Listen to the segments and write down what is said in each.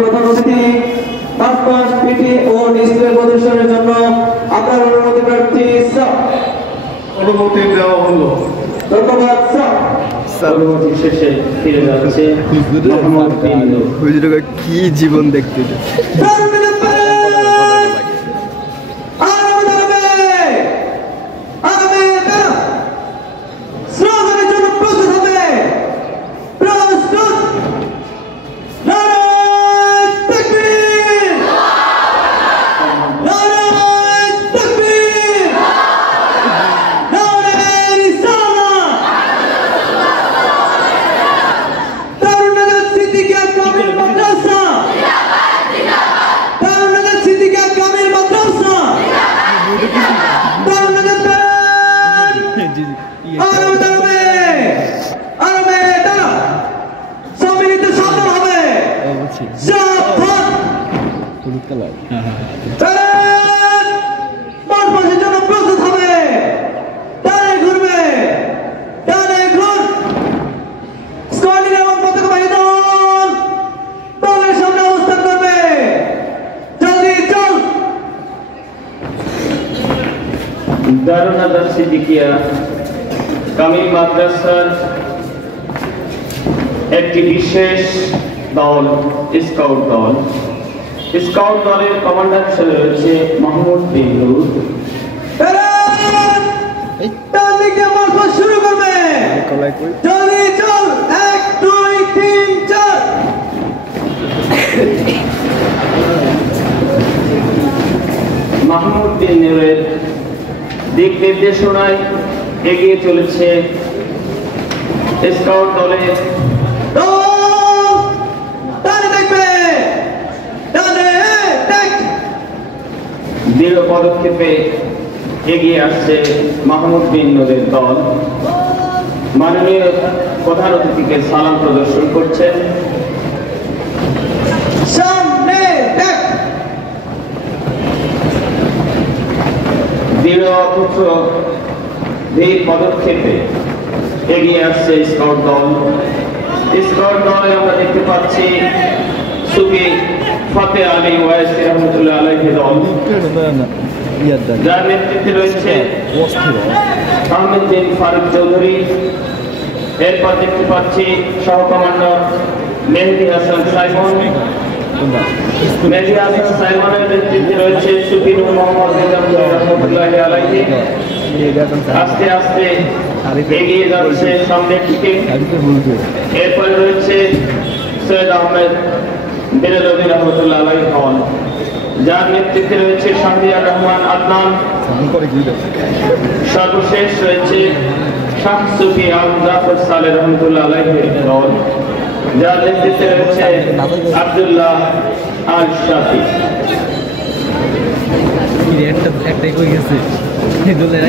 প্রধান অতিথি March PT ও display প্রদর্শনের জন্য আপনার অনুমতি প্রার্থী অনুমতি দেওয়া হলো। ধন্যবাদ স্যার। অনুমতি শেষে ফিরে যাচ্ছে মোহাম্মদ বিন্দু। হুজুরকে কি জীবন দেখতে দারুন নাজাত সিদ্দিকিয়া কামিল মাদ্রাসার একটি বিশেষ দল স্কাউট দল। স্কাউট দলের কমান্ডার হিসেবে রয়েছে মাহমুদ বিন্দু। শুরু করবে চল 1 2 3 4 মাহমুদ বিন্দুর দিক নির্দেশনায় এগিয়ে চলেছে স্কাউট দলের দৃঢ় পদক্ষেপে এগিয়ে আসছে মাহমুদ বিন্দুর দল। মাননীয় প্রধান অতিথিকে সালাম প্রদর্শন করছেন। দৃঢ় পদক্ষেপে এগিয়ে আসছে স্কাউট দল। স্কাউট দলে আমরা দেখতে পাচ্ছি সুফি ফতে আলী ওয়াইসি রহমতুল্লাহ আলাইহি দল, যার নেতৃত্বে রয়েছে আহমেদ বিন ফারুক চৌধুরী। এরপর দেখতে পাচ্ছি সহ কমান্ডার মেহেদি হাসান সাইমন। মেহেদি হাসান সাইমনের নেতৃত্বে রয়েছে সুফি নূর মোহাম্মদ রহমতুল্লাহ আলাইহি। আস্তে আস্তে এগিয়ে যাচ্ছে সামনের দিকে। এরপরে রয়েছে সৈয়দ আহমেদ বেলালুদ্দি রহমতুল্লাহ আলাইহি হল, যার নেতৃত্বে রয়েছে শাহরিয়ার রহমান আদনান। সর্বশেষ রয়েছে শাহ সুফি আল জাফর সালেহ রহমতুল্লাহ আলাইহি দল, যার নেতৃত্বে রয়েছে আব্দুল্লাহ আল শাফি।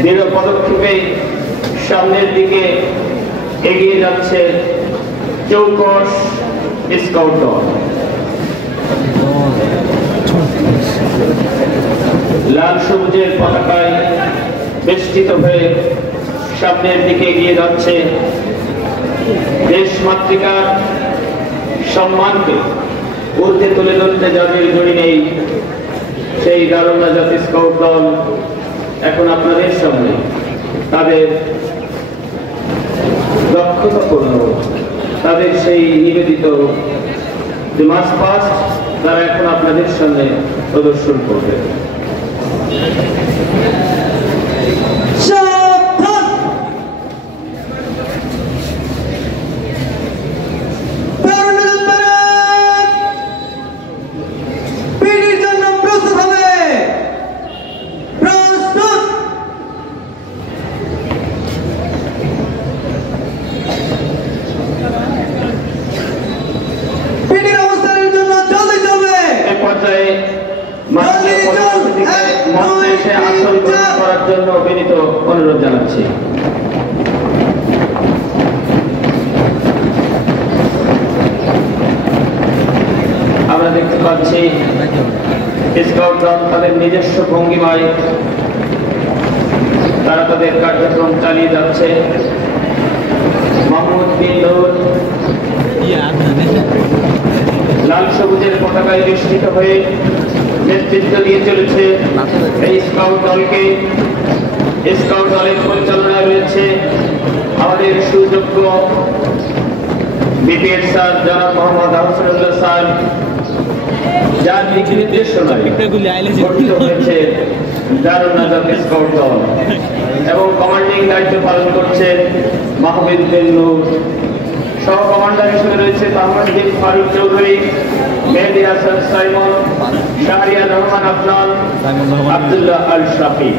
দৃঢ় পদক্ষেপে সামনের দিকে এগিয়ে যাচ্ছে চৌকস স্কাউট দল। লাল সবুজের পতাকায় বেষ্টিত হয়ে সামনের দিকে এগিয়ে যাচ্ছে দেশ মাতৃকার সম্মানকে ঊর্ধ্বে তুলে ধরতে যাদের জড়ি নেই সেই দারুন নাজাত স্কাউট দল এখন আপনাদের সামনে তাদের দক্ষতাপূর্ণ, তাদের সেই নিবেদিত মাস পাস্ট তারা এখন আপনাদের সামনে প্রদর্শন করবে। অনুরোধ জানাচ্ছি। আমরা দেখতে পাচ্ছি স্কাউট দল তাদের নিজস্ব ভঙ্গিমায় তারা তাদের কার্যক্রম চালিয়ে যাচ্ছে। মাহমুদ বিন নূর লাল সবুজের পতাকায় বেষ্টিত হয়ে নেতৃত্ব দিয়ে চলেছে এই স্কাউট দলকে। স্কাউট দলের পরিচালনায় রয়েছে আমাদের সুযোগ্য বিপিএড স্যার জনাব মোহাম্মদ আহসানুল্লাহ স্যার, যার দিক নির্দেশনায় গঠিত হয়েছে দারুন নাজাত স্কাউট দল এবং কমান্ডিং দায়িত্ব পালন করছে মাহবুব বিন নূর। সহ কমান্ডার হিসেবে রয়েছে মোহাম্মদ বিন ফারুক চৌধুরী, মেহেদী হাসান সাইমন, শাহরিয়ার রহমান আফনান, আব্দুল্লাহ আল শাফি।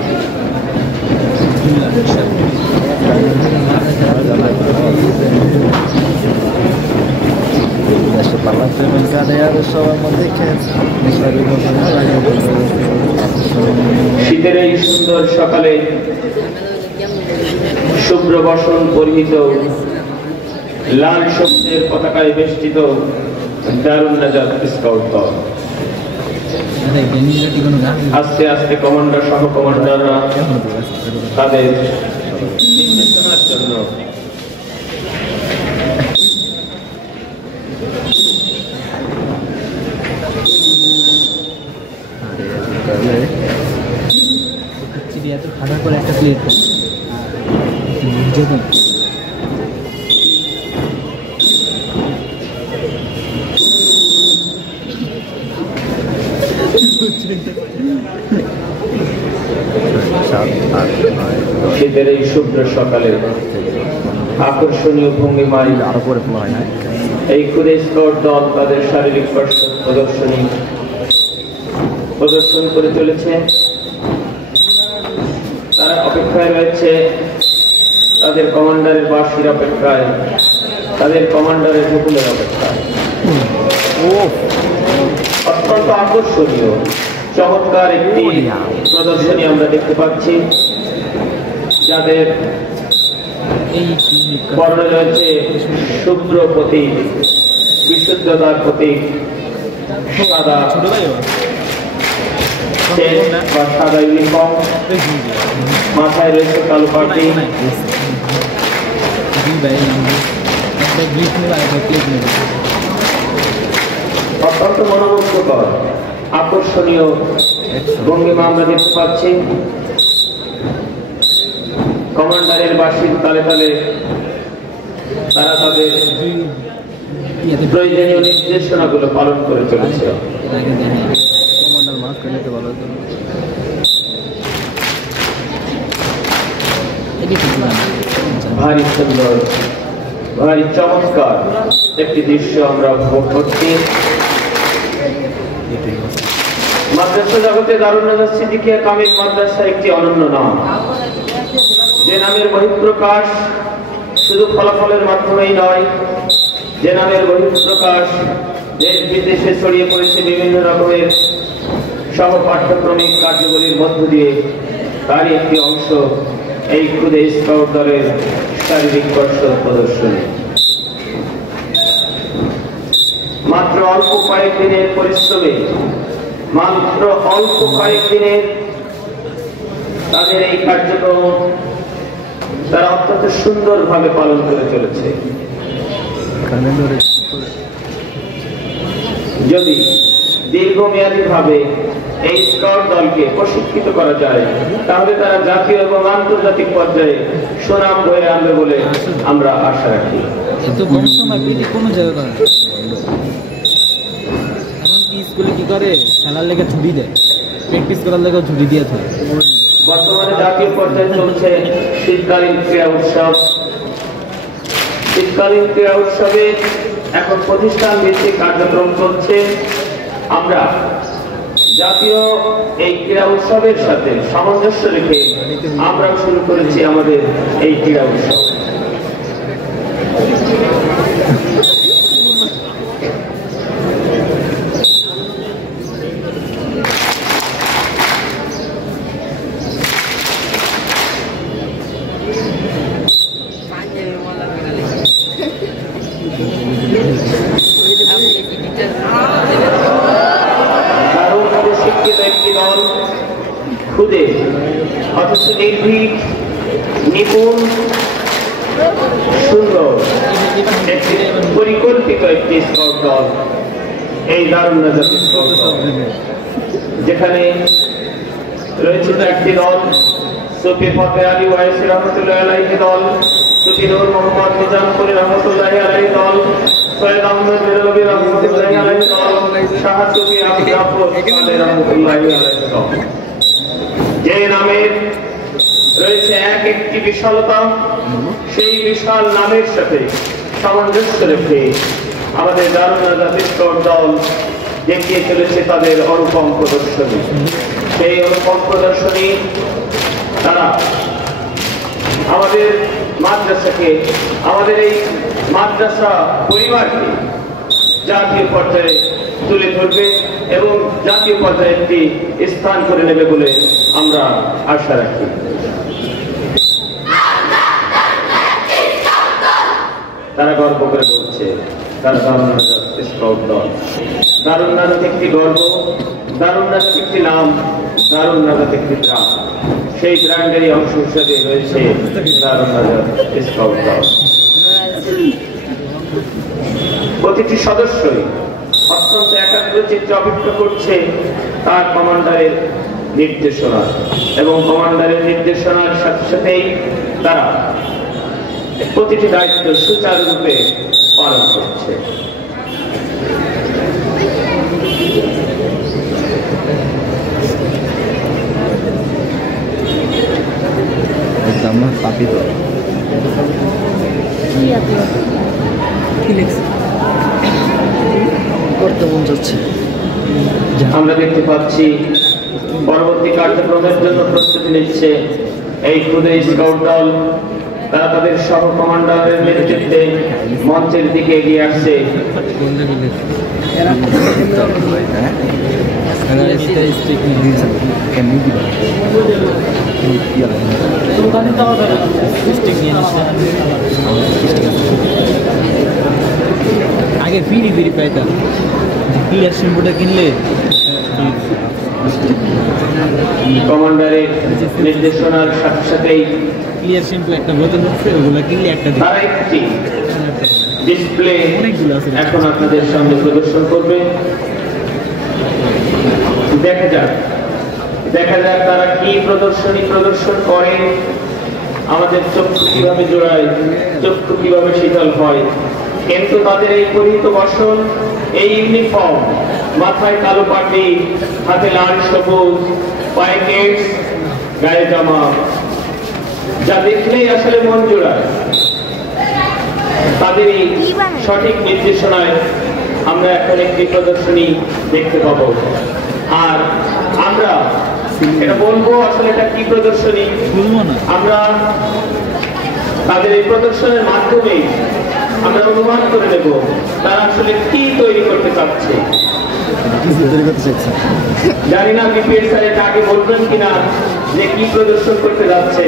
শীতের এই সুন্দর সকালে শুভ্র বসন পরিহিত লাল সবুজের পতাকায় বেষ্টিত দারুন নাজাত স্কাউট দল আস্তে আস্তে কমান্ডার সহ কমান্ডাররা তাদের নির্দেশনার জন্য খাবার পরে একটা প্লেট শীতের এই শুভ্র সকালে আকর্ষণীয় ভঙ্গিমায় এই ক্ষুদে স্কাউট দল তাদের শারীরিক প্রদর্শন করে চলেছে। তারা অপেক্ষায় রয়েছে তাদের কমান্ডারের বাঁশির অপেক্ষায়, তাদের কমান্ডারের হুকুমের অপেক্ষায়। অত্যন্ত আকর্ষণীয় চমৎকার একটি প্রদর্শনী আমরা দেখতে পাচ্ছি, যাদের পরনে রয়েছে শুভ্র প্রতীক, বিশুদ্ধতার প্রতীক, সাদা বা সাদা ইউনিফর্ম, মাথায় রয়েছে কালো পাটি। অত্যন্ত মনোমুগ্ধকর আকর্ষণীয় ভঙ্গিমা আমরা দেখতে পাচ্ছি। কমান্ডারের বাঁশির তালে তালে তারা তাদের প্রয়োজনীয় নির্দেশনাগুলো পালন করে চলেছে। ভারী সুন্দর, ভারী চমৎকার একটি দৃশ্য আমরা উপভোগ করছি। মাদ্রাসা জগতে দারুন নাজাত সিদ্দিকিয়া কামিল মাদ্রাসা একটি অনন্য নাম, যে নামের বহিঃপ্রকাশ শুধু ফলাফলের মাধ্যমেই নয়, যে নামের বহিঃপ্রকাশ দেশ বিদেশে ছড়িয়ে পড়েছে বিভিন্ন রকমের সহ পাঠ্যক্রমিক কার্যগুলির মধ্য দিয়ে। তারই একটি অংশ এই ক্ষুদে স্কাউট দলের শারীরিক প্রদর্শনী। মাত্র অল্প কয়েক দিনের পরিশ্রমে, মাত্র অল্প কয়েক দিনের তাদের এই কার্যক্রম তারা অত্যন্ত সুন্দরভাবে পালন করে চলেছে। যদি দীর্ঘমেয়াদী ভাবে এই স্কাউট দলকে প্রশিক্ষিত করা যায়, তাহলে তারা জাতীয় এবং আন্তর্জাতিক পর্যায়ে সুনাম বয়ে আনবে বলে আমরা আশা রাখি। কোনো জায়গায় এমনকি স্কুলে কি করে, খেলার লেগে ছুটি দেয়, প্র্যাকটিস করার লেগে ছুটি দিয়ে থাকে। বর্তমানে জাতীয় পর্যায়ে চলছে শীতকালীন ক্রীড়া উৎসব। শীতকালীন ক্রীড়া উৎসবে এখন প্রতিষ্ঠান ভিত্তিক কার্যক্রম চলছে। আমরা জাতীয় এই ক্রীড়া উৎসবের সাথে সামঞ্জস্য রেখে আমরা শুরু করেছি আমাদের এই ক্রীড়া উৎসব। খুদে অথচ নির্ভীক, নিপুণ, সুন্দর, পরিকল্পিত একটি স্কাউট দল এই দারুন নাজাত স্কাউট দল, যেখানে রয়েছে একটি দল সুফি ফতে আলী ওয়াইসি রহমতুল্লাহ আলাইহি দল, সুফি নূর মোহাম্মদ নিজামপুরি রহমতুল্লাহ আলাইহি দল, সৈয়দ আহমদ বেরলভী রহমতুল্লাহ আলাইহি দল, শাহ সুফি আবু জাফর রহমতুল্লাহ আলাইহি দল। যে নামের রয়েছে এক একটি বিশালতা, সেই বিশাল নামের সাথে সামঞ্জস্য রেখে আমাদের দারুন নাজাত স্কাউট দল দেখিয়ে চলেছে তাদের অনুপম প্রদর্শনী। সেই অনুপম প্রদর্শনী তারা আমাদের মাদ্রাসাকে, আমাদের এই মাদ্রাসা পরিবারকে জাতীয় পর্যায়ে তুলে ধরবে এবং জাতীয় পর্যায়ে একটি স্থান করে নেবে বলে আমরা আশা রাখি। তারা গর্ব করে বলছে তারা দারুন নাজাত স্কাউট দল। দারুন নাজাত একটি গর্ব, দারুন নাজাত একটি নাম, দারুন নাজাত একটি ব্র্যান্ড। সেই ব্র্যান্ডেরই অংশ হিসেবে রয়েছে দারুন নাজাত স্কাউট দল। প্রতিটি সদস্যই অত্যন্ত একাগ্রচিত্তে অপেক্ষা করছে তার কমান্ডারের নির্দেশনা, এবং কমান্ডারের নির্দেশনার সাথে সাথেই তারা প্রতিটি দায়িত্ব সুচারুরূপে পালন করছে। আমরা দেখতে পাচ্ছি পরবর্তী কার্যক্রমের জন্য প্রস্তুতি নিচ্ছে এই খুদে স্কাউট দল। তারা তাদের সহ কমান্ডারের নেতৃত্বে মঞ্চের দিকে এগিয়ে আসছে। আগে ফিরি ফিরি পাইতাম, ক্লিয়ার শ্যাম্পুটা কিনলে কমান্ডারের নির্দেশনার সাথে সাথেই ক্লিয়ার শ্যাম্পু একটা বোতল হচ্ছে, ওগুলো কিনলে একটা তারা একটি ডিসপ্লে এখন আপনাদের সামনে প্রদর্শন করবে। দেখা যাক তারা কি প্রদর্শন করে, আমাদের চক্ষু কিভাবে জোড়ায়, চক্ষু কিভাবে শীতল হয়। কিন্তু তাদের এই পরিহিত বসন, এই ইউনিফর্ম, মাথায় কালো পাটি, হাতে লাল সবুজ, পায়ে কেটস, গায়ে জামা, যা দেখলেই আসলে মন জোড়ায়। তাদেরই সঠিক নির্দেশনায় আমরা এখন একটি প্রদর্শনী দেখতে পাবো। আর আমরা এটা বলবো আসলে এটা কি প্রদর্শনী, আমরা তাদের এই প্রদর্শনের মাধ্যমে আমরা অনুমান করে নেব তারা আসলে কি তৈরি করতে চাচ্ছে। জানি না বিপিএল স্যার এটা আগে বলবেন কিনা যে কি প্রদর্শন করতে যাচ্ছে।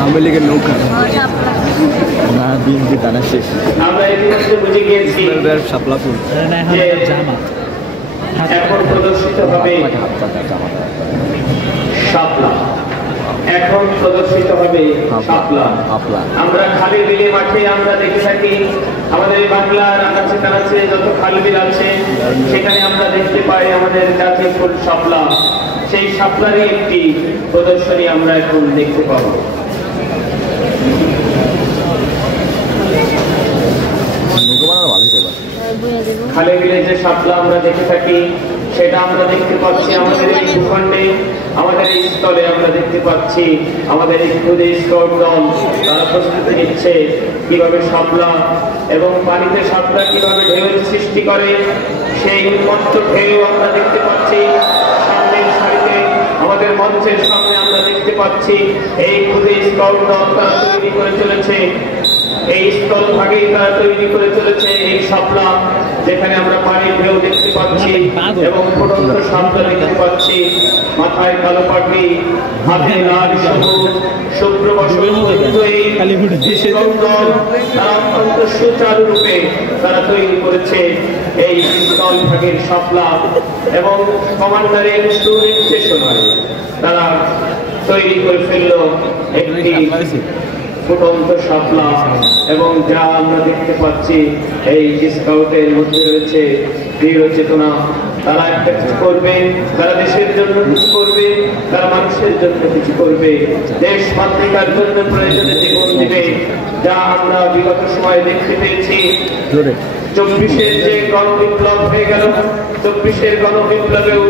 আওয়ামী লীগের নৌকা না বিএনপি তারা শেষ। আমরা ইতিমধ্যে বুঝে গিয়েছি শাপলাপুর এখন প্রদর্শিত হবে শাপলা, এখন প্রদর্শিত হবে শাপলা। আমরা খালি বিলে মাঠে আমরা দেখে থাকি আমাদের বাংলার আনাচে কানাচে যত খালি বিল আছে সেখানে আমরা দেখতে পাই আমাদের জাতীয় ফুল শাপলা। সেই শাপলারই একটি প্রদর্শনী আমরা এখন দেখতে পাবো। খালে বিলে যে শাপলা আমরা দেখে থাকি সেটা আমরা দেখতে পাচ্ছি আমাদের এই ভূখণ্ডে, আমাদের এই স্থলে আমরা দেখতে পাচ্ছি আমাদের এই খুদে স্কাউট দল তারা প্রস্তুতি নিচ্ছে কিভাবে শাপলা এবং পানিতে শাপলা কিভাবে ঢেউয়ের সৃষ্টি করে সেই উন্মত্ত ঢেউ আমরা দেখতে পাচ্ছি। সামনের সারিতে আমাদের মঞ্চের সামনে আমরা দেখতে পাচ্ছি এই খুদে স্কাউট দল তারা তৈরি করে চলেছে, এই স্থল ভাগেই তারা তৈরি করে চলেছে এই শাপলা, যেখানে আমরা পানির ঢেউ দেখতে পাচ্ছি এবং ফুটন্ত শাপলা দেখতে পাচ্ছি। মাথায় কালো পাগড়ি, হাতে লাল সবুজ শুভ্র বসন, তারা অত্যন্ত সুচারুরূপে তারা তৈরি করেছে এই স্থল ভাগের শাপলা এবং কমান্ডারের সুনির্দেশনায় তারা তৈরি করে ফেললো একটি ফুটন্ত শাপলা এবং যা আমরা দেখতে পাচ্ছি এই স্কাউটের মধ্যে রয়েছে দৃঢ় চেতনা। তারা একটা কিছু করবে, তারা দেশের জন্য কিছু করবে, তারা মানুষের জন্য কিছু করবে, দেশ মাতৃকার জন্য প্রয়োজনে জীবন দিবে। যা আমরা বিগত সময়ে দেখতে পেয়েছি। 24-এর যে গণবিপ্লব হয়ে গেল, 24-এর গণবিপ্লবেও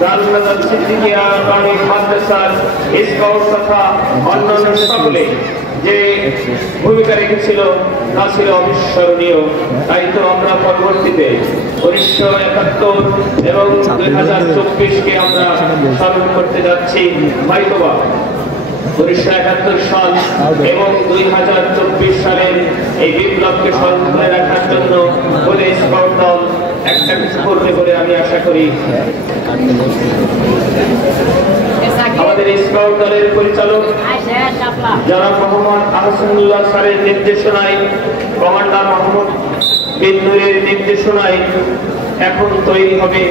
দারুল নাজাত সিদ্দিকিয়া কামিল মাদ্রাসার স্কাউট তথা অন্যান্য সকলে যে ভূমিকা রেখেছিল তা ছিল অবিস্মরণীয়। তাই তো আমরা পরবর্তীতে 1971 এবং 2024-কে আমরা স্মরণ করতে যাচ্ছি। হয়তোবা 1971 সাল এবং 2024 সালের এই বিপ্লবকে স্মরণ করে রাখার জন্য বলে স্কাউট দল একটা কিছু করবে বলে আমি আশা করি। আমাদের স্কাউট দলের পরিচালক জনাব মোহাম্মদ আহসানুল্লাহ স্যারের নির্দেশনায়, কমান্ডার মোহাম্মদ বিন নূরের নির্দেশনায় এখন তৈরি হবে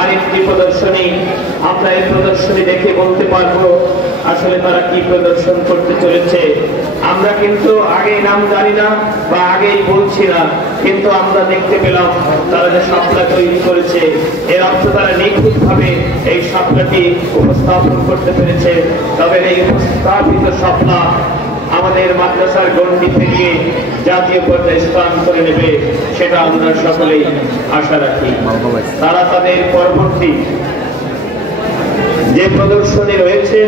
আরেকটি প্রদর্শনী। আমরা এই প্রদর্শনী দেখে বলতে পারবো আসলে তারা কি প্রদর্শন করতে চলেছে। আমরা কিন্তু আগে নাম জানি না বা আগেই বলছি না, কিন্তু আমরা দেখতে পেলাম তারা যে শাপলা তৈরি করেছে, এর অর্থ তারা নিখুঁতভাবে এই শাপলাটি উপস্থাপন করতে পেরেছে। তবে এই উপস্থাপিত শাপলা আমাদের মাদ্রাসার গণ্ডি থেকে জাতীয় পর্যায়ে স্থান করে নেবে, সেটা আমরা সকলেই আশা রাখি। তারা তাদের পরবর্তী যে প্রদর্শনী রয়েছে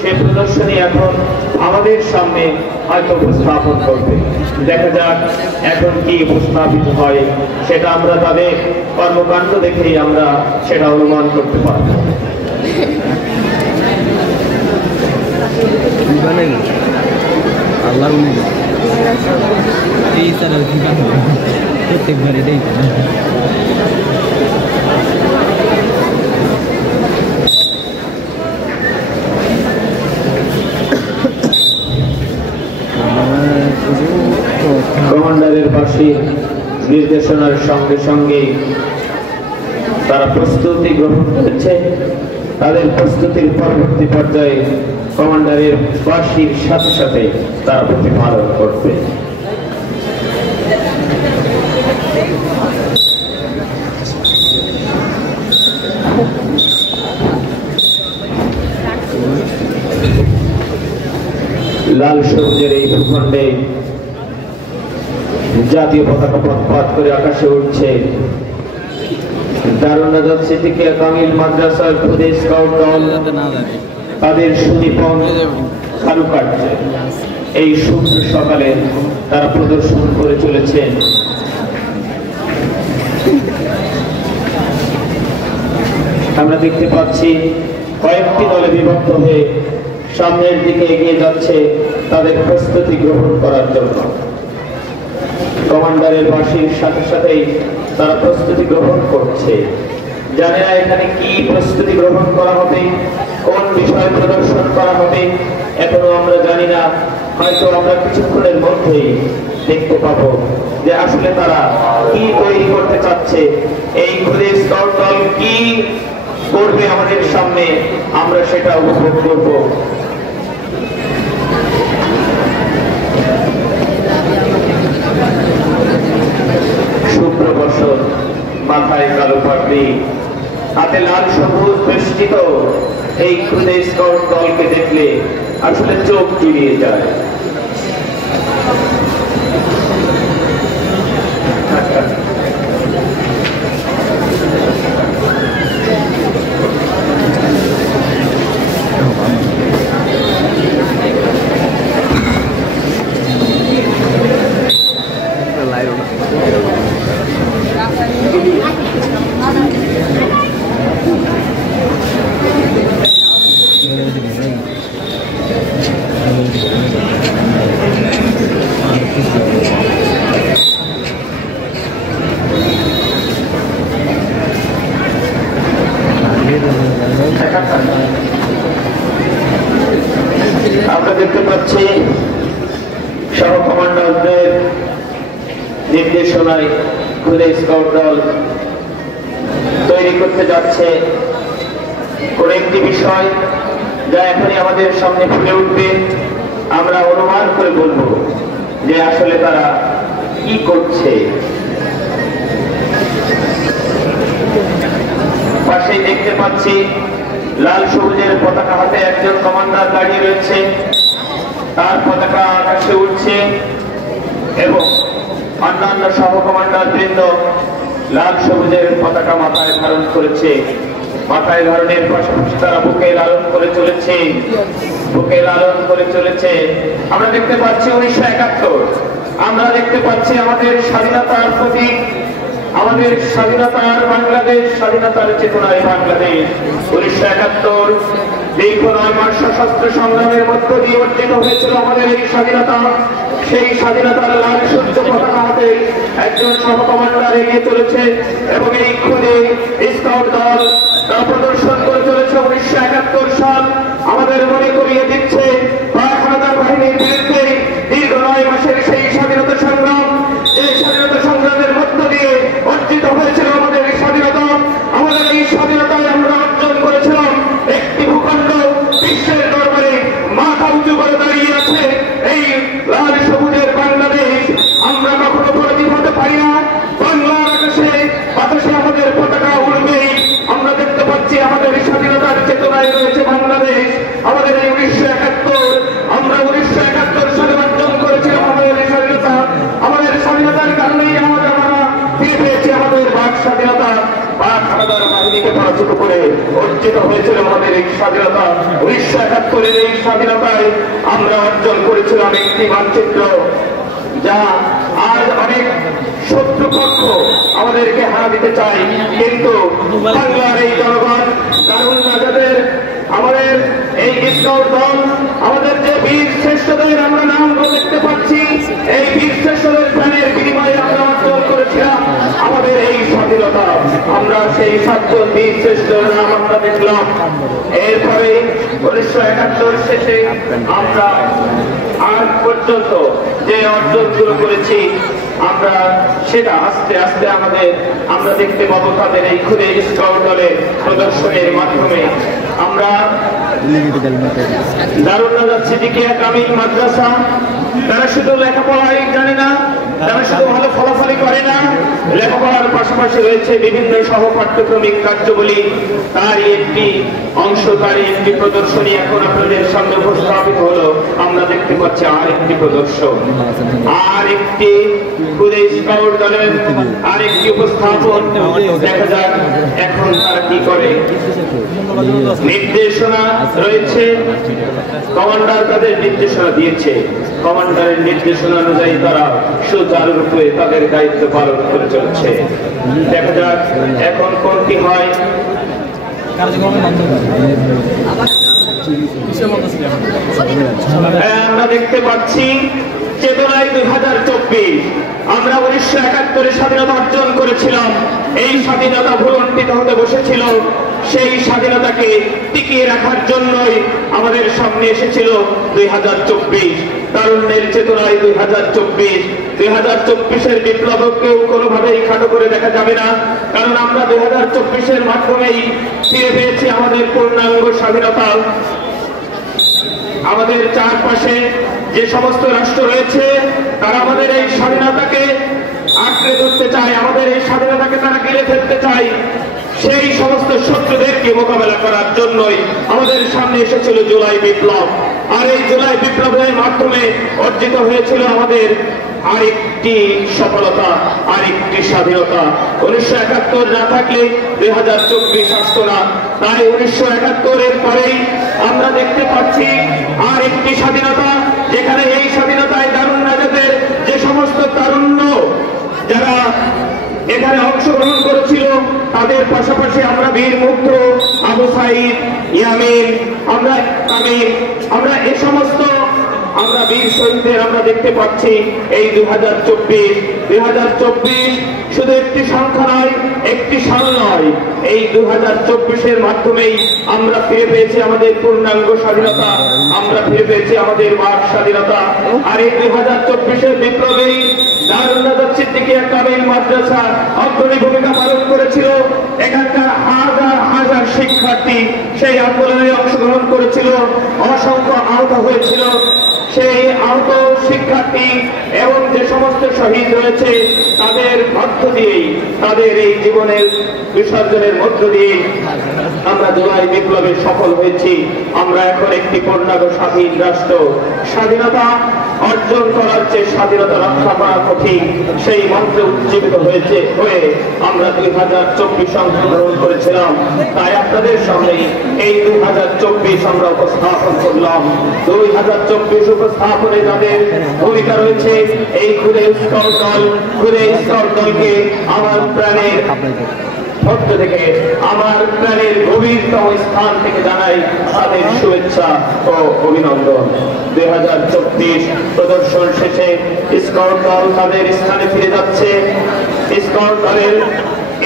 সেই প্রদর্শনী এখন আমাদের সামনে হয়তো উপস্থাপন করবে। দেখা যাক এখন কি উপস্থাপিত হয়, সেটা আমরা তাদের কর্মকাণ্ড দেখেই আমরা সেটা অনুমান করতে পারব। আল্লাহ এই তারা প্রত্যেকবার এটাই কমান্ডারের পাশে নির্দেশনার সঙ্গে সঙ্গে তারা প্রস্তুতি গ্রহণ করেছে। তাদের প্রস্তুতির পরবর্তী পর্যায়ে কমান্ডারের বার্ষিক সাথে সাথে তারা প্রতিপালন করবে। লাল সবুজের এই ভূখণ্ডে জাতীয় পতাকা পথ করে আকাশে উঠছে। দারুল নাজাত সিদ্দিকিয়া কামিল মাদ্রাসার খুদে স্কাউট দল তাদের সুনিপুণ কারুকার্য এই শুভ্র সকালে তারা প্রদর্শন করে চলেছেন। আমরা দেখতে পাচ্ছি কয়েকটি দলে বিভক্ত হয়ে সামনের দিকে এগিয়ে যাচ্ছে তাদের প্রস্তুতি গ্রহণ করার জন্য। কমান্ডারের বাসীর সাথে সাথেই তারা প্রস্তুতি গ্রহণ করছে। জানে না এখানে কি প্রস্তুতি গ্রহণ করা হবে, কোন বিষয় প্রদর্শন করা হবে, এখনো আমরা জানি না। হয়তো আমরা কিছুক্ষণের মধ্যেই দেখতে পাবো যে আসলে তারা কি তৈরি করতে চাচ্ছে, এই খুদে স্কাউট দল কি করবে আমাদের সামনে, আমরা সেটা উপভোগ করব। শুভ্র বসন, মাথায় কালো পাগড়ি, হাতে লাল সবুজ বেষ্টিত এই খুদে স্কাউট দলকে দেখলে আসলে চোখ জুড়িয়ে যায়। আমরা দেখতে পাচ্ছি সহ কমান্ডারদের নির্দেশনায় খুদে স্কাউট দল তৈরি করতে যাচ্ছে কোন একটি বিষয় যা এখনই আমাদের সামনে ফুটে উঠবে। আমরা অনুমান করে বলবো যে আসলে তারা কি করছে। পাশেই দেখতে পাচ্ছি লাল সবুজের পতাকা হাতে একজন কমান্ডার দাঁড়িয়ে রয়েছে, তার পতাকা আকাশে উঠছে এবং অন্যান্য সহ কমান্ডার বৃন্দ লাল সবুজের পতাকা মাথায় ধারণ করেছে। মাথায় ধারণের পাশাপাশি তারা বুকে লালন করে চলেছে, বুকে লালন করে চলেছে। আমরা দেখতে পাচ্ছি 1971, আমরা দেখতে পাচ্ছি আমাদের স্বাধীনতার প্রতীক, আমাদের স্বাধীনতার বাংলাদেশ, স্বাধীনতার চেতনায় বাংলাদেশ। 1971 দীর্ঘ 9 মাস সশস্ত্র সংগ্রামের মধ্য দিয়ে অর্জিত হয়েছিল আমাদের এই স্বাধীনতা। সেই স্বাধীনতার লাল সূর্য পতাকা হাতে একজন সহ কমান্ডার এগিয়ে চলেছে এবং এই খুদে স্কাউট দল তারা প্রদর্শন করে চলেছে 1971 সাল। আমাদের মনে করিয়ে দিচ্ছে পাক হানাদার বাহিনীর বিরুদ্ধে দীর্ঘ 9 মাসের সেই স্বাধীনতা সংগ্রাম, এই স্বাধীনতা সংগ্রামের মধ্য দিয়ে অর্জিত হয়েছিল আমাদের এই স্বাধীনতা। আমাদের এই স্বাধীনতায় আমরা অর্জন করেছিলাম একটি ভূখণ্ড বিশ্বের দরবারে মাথা উঁচু করে দাঁড়িয়ে আছে এই লাল সবুজের বাংলাদেশ। আমরা কখনো পরাজিত হতে পারি না। বাংলার আকাশে বাতাসে আমাদের পতাকা উড়বেই। আমরা দেখতে পাচ্ছি আমাদের স্বাধীনতার চেতনায় রয়েছে বাংলাদেশ। আমাদের এই 1971, আমরা 1971 সালে অর্জন করেছিলাম আমাদের এই স্বাধীনতা। আমাদের স্বাধীনতার কারণেই আমরা ফিরে পেয়েছি আমাদের বাক স্বাধীনতা। পাক হানাদার বাহিনীকে পরাজিত করে অর্জিত হয়েছিল আমাদের এই স্বাধীনতা। 1971 এই স্বাধীনতায় আমরা অর্জন করেছিলাম একটি মানচিত্র, যা আজ অনেক শত্রুপক্ষ আমাদেরকে হারা দিতে চায়। কিন্তু বাংলার এই জনগণ, দারুণ রাজাদের, আমাদের এই স্কাউট দল, আমাদের যে বীর শ্রেষ্ঠদের আমরা নাম দেখতে পাচ্ছি, এই বীর শ্রেষ্ঠদের প্রাণের বিনিময়ে আমরা অর্জন করেছিলাম আমাদের এই স্বাধীনতা। আমরা সেই 7 জন বীর শ্রেষ্ঠের নাম আমরা দেখলাম। এরপরে 1971 শেষে আমরা আজ পর্যন্ত যে অর্জনগুলো করেছি, আমরা সেটা আস্তে আস্তে আমরা দেখতে পাবো তাদের এই খুদে স্কাউট দলের প্রদর্শনের মাধ্যমে। আমরা দারুন নাজাত সিদ্দিকিয়া কামিল মাদ্রাসা, তারা শুধু লেখাপড়াই জানে না, তারা শুধু ভালো ফলাফলই করে না, লেখাপড়ার পাশাপাশি রয়েছে বিভিন্ন সহ পাঠ্যক্রমিক কার্যাবলী। তারই একটি অংশ, তারই একটি প্রদর্শনী এখন আপনাদের সামনে উপস্থাপিত হলো। আমরা দেখতে পাচ্ছি আর একটি প্রদর্শন, আর একটি খুদে স্কাউট দলের আর একটি উপস্থাপন। দেখা যাক এখন তারা কি করে। নির্দেশনা রয়েছে, কমান্ডার তাদের নির্দেশনা দিয়েছে, কমান্ডারের নির্দেশনা অনুযায়ী তারা সুচারুরূপে তাদের দায়িত্ব পালন করে চলছে। দেখা যাক এখন কোনটি হয়। আমরা দেখতে পাচ্ছি চেতনায় 2024, আমরা 1971 স্বাধীনতা অর্জন করেছিলাম। এই স্বাধীনতা ভুলণ্ঠিত হতে বসেছিল। সেই স্বাধীনতাকে টিকিয়ে রাখার জন্যই আমাদের সামনে এসেছিল 2024। তারুণ্যের চেতনায় 2024 বিপ্লবকেও কোনোভাবেই খাটো করে দেখা যাবে না, কারণ আমরা 2024 মাধ্যমেই ফিরে পেয়েছি আমাদের পূর্ণাঙ্গ স্বাধীনতা। আমাদের চারপাশে যে সমস্ত রাষ্ট্র রয়েছে, তারা আমাদের এই স্বাধীনতাকে আঁকড়ে ধরতে চায়, আমাদের এই স্বাধীনতাকে তারা গিলে ফেলতে চায়। সেই সমস্ত শত্রুদেরকে মোকাবেলা করার জন্যই আমাদের সামনে এসেছিল জুলাই বিপ্লব। আর এই জুলাই বিপ্লবের মাধ্যমে অর্জিত হয়েছিল আমাদের আরেকটি সফলতা, আরেকটি স্বাধীনতা। 1971 না থাকলে 2024 আসতো না। তাই 1971 পরেই আমরা দেখতে পাচ্ছি আর একটি স্বাধীনতা, যেখানে এই স্বাধীনতায় দারুণ রাজাদের যে সমস্ত তারুণ্য যারা এখানে অংশগ্রহণ করেছিল, তাদের পাশাপাশি আমরা বীর মুগ্ধ, আবু সাইদ, ইয়ামিন, আমরা এই সমস্ত আমরা বীর শহীদদের আমরা দেখতে পাচ্ছি। এই 2024 শুধু একটি সংখ্যা নয়, একটি সাল নয়, এই 2024 মাধ্যমেই আমরা ফিরে পেয়েছি আমাদের পূর্ণাঙ্গ স্বাধীনতা, আমরা ফিরে পেয়েছি আমাদের বাক স্বাধীনতা। আর এই 2024 বিপ্লবেই দারুন নাজাত সিদ্দিকিয়া কামিল মাদ্রাসা অগ্রণী ভূমিকা পালন করেছিল। এখানকার হাজার হাজার শিক্ষার্থী সেই আন্দোলনে অংশগ্রহণ করেছিল, অসংখ্য আহত হয়েছিল। সেই আহত শিক্ষার্থী এবং যে সমস্ত শহীদ রয়েছে তাদের মধ্য দিয়েই, তাদের এই জীবনের বিসর্জনের মধ্য দিয়ে আমরা জুলাই বিপ্লবে সফল হয়েছি। আমরা এখন একটি পূর্ণাঙ্গ স্বাধীন রাষ্ট্র। স্বাধীনতা অর্জন করার চেয়ে স্বাধীনতা রক্ষা করা কঠিন, সেই মন্ত্রে উজ্জীবিত হয়ে আমরা 2024 অংশগ্রহণ করেছিলাম। তাই আপনাদের সামনে এই 2024 আমরা উপস্থাপন করলাম। 2024 উপস্থাপনে যাদের ভূমিকা রয়েছে, এই ঘুরে স্কাউট দলকে আমার প্রাণের মধ্য থেকে, আমার প্রাণের গভীরতম স্থান থেকে জানাই তাদের শুভেচ্ছা ও অভিনন্দন। 2024 প্রদর্শন শেষে স্কাউট দল তাদের স্থানে ফিরে যাচ্ছে। স্কাউট দলের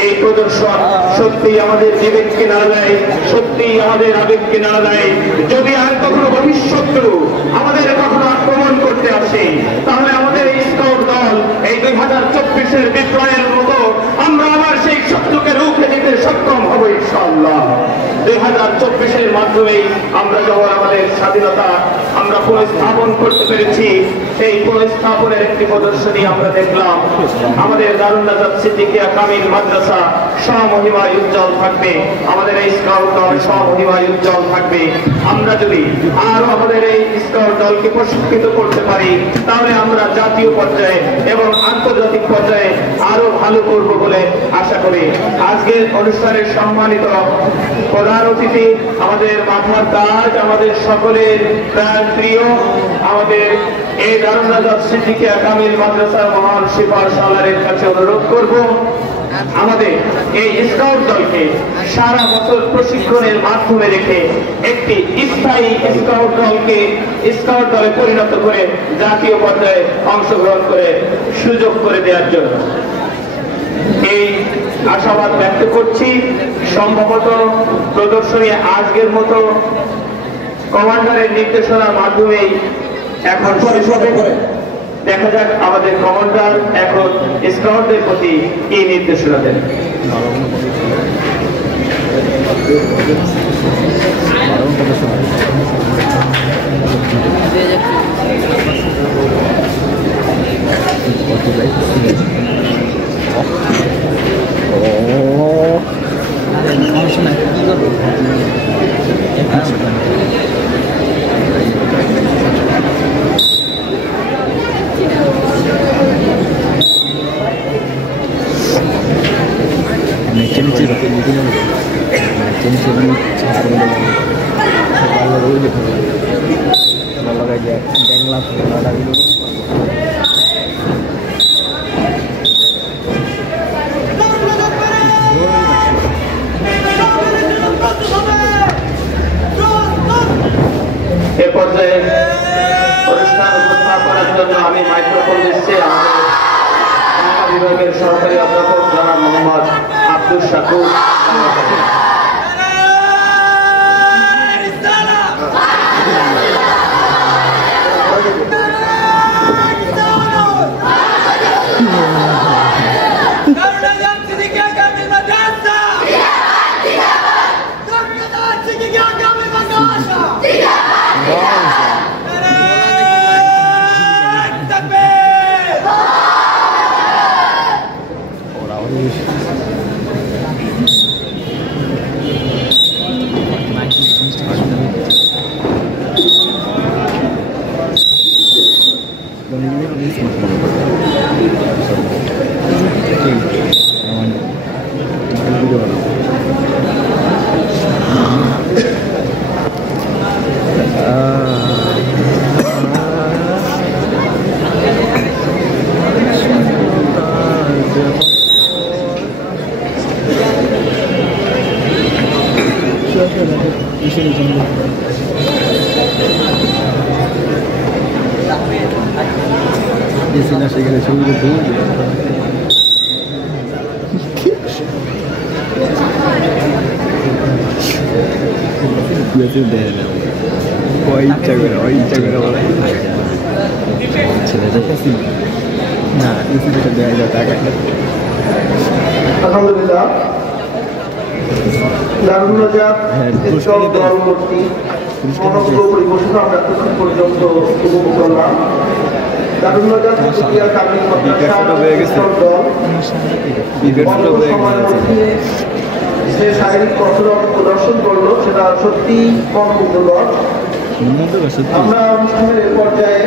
এই প্রদর্শন সত্যি আমাদের বিবেককে নাড়া দেয়, সত্যি আমাদের আবেগকে নাড়া দেয়। যদি আর কখনো ভবিষ্যৎশত্রু আমাদের কখনো আক্রমণ করতে আসে, তাহলে আমাদের এই স্কাউট দল এই 2024 বিপ্লবের মতো আমরা আবার সেই শত্রুকে রুখে দিতে সক্ষম হব ইনশাআল্লাহ। 2024 মাধ্যমে আমরা যখন আমাদের স্বাধীনতা আমরা পুনঃস্থাপন করতে পেরেছি, সেই পুনঃস্থাপনের একটি প্রদর্শনী আমরা দেখলাম। আমাদের দারুন নাজাত সিদ্দিকিয়া কামিল মাদ্রাসা স্বমহিমায় উজ্জ্বল থাকবে, আমাদের এই স্কাউট দল স্বমহিমায় উজ্জ্বল থাকবে। আমরা যদি আরো আমাদের এই স্কাউট দলকে প্রশিক্ষিত করতে পারি, তাহলে আমরা জাতীয় পর্যায়ে এবং আন্তর্জাতিক পর্যায়ে আরো ভালো করব বলে আশা করি। আজকের অনুষ্ঠানের সম্মানিত প্রধান অতিথি, আমাদের মাথার তাজ, আমাদের সকলের প্রাণ প্রিয়, আমাদের এই দারুন নাজাত সিদ্দিকিয়া কামিল মাদ্রাসার মহান সিপার সালারের কাছে অনুরোধ করব, আমাদের এই স্কাউট দলকে সারা বছর প্রশিক্ষণের মাধ্যমে রেখে একটি স্থায়ী স্কাউট দলে পরিণত করে জাতীয় পর্যায়ে অংশগ্রহণ করে সুযোগ করে দেওয়ার জন্য এই আশাবাদ ব্যক্ত করছি। সম্ভবত প্রদর্শনী আজকের মতো কমান্ডারের নির্দেশনার মাধ্যমেই এখন শেষ হবে। দেখা যাক আমাদের কমান্ডার এখন স্কাউটদের প্রতি কি নির্দেশনা দেন। এ পর্যায়ে অনুষ্ঠান উপস্থাপনের জন্য আমি মাইক্রোফোন দিচ্ছি আমাদের বিভাগের সহকারী অধ্যাপক জনাব মোহাম্মদ আব্দুল শাকুর। সেখানে ছবিটা দেয় না, ইচ্ছা করে বলে ছেলেটা না দেওয়া যায় টাকা। আলহামদুলিল্লাহ, দারুন নাজাত স্কাউট দল কর্তৃক পরিবেশন আমরা এতক্ষণ পর্যন্ত উপভোগ করলাম। দারুল নাজাত সিদ্দিকিয়া কামিল মাদ্রাসার দল অল্প সময়ের মধ্যে যে শারীরিক কসরত প্রদর্শন করলো সেটা সত্যি মনমুগ্ধকর। আমরা অনুষ্ঠানের এ পর্যায়ে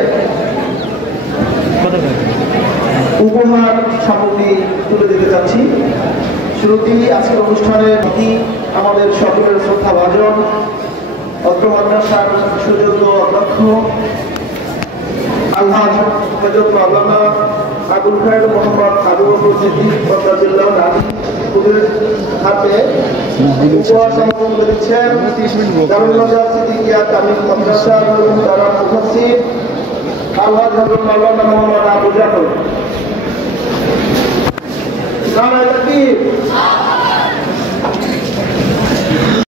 উপহার সামগ্রী তুলে দিতে যাচ্ছি। শুরুতেই আজকের অনুষ্ঠানের আমাদের সকলের শ্রদ্ধা ভাজন অত্র মাদ্রাসার সুযোগ্য অধ্যক্ষ আলহাজ হযরত মাওলানা আবুল খায়ের মোহাম্মদ আবু বকর সিদ্দিক রাদিয়াল্লাহু আনহুর হাতে উপহার সামগ্রী দিচ্ছেন দারুল নাজাত সিদ্দিকিয়া কামিল মাদ্রাসার মুহতারাম মুফাসসির আলহাজ হযরত মাওলানা মোহাম্মদ আবু জাফর। নারায়ে তাকবীর।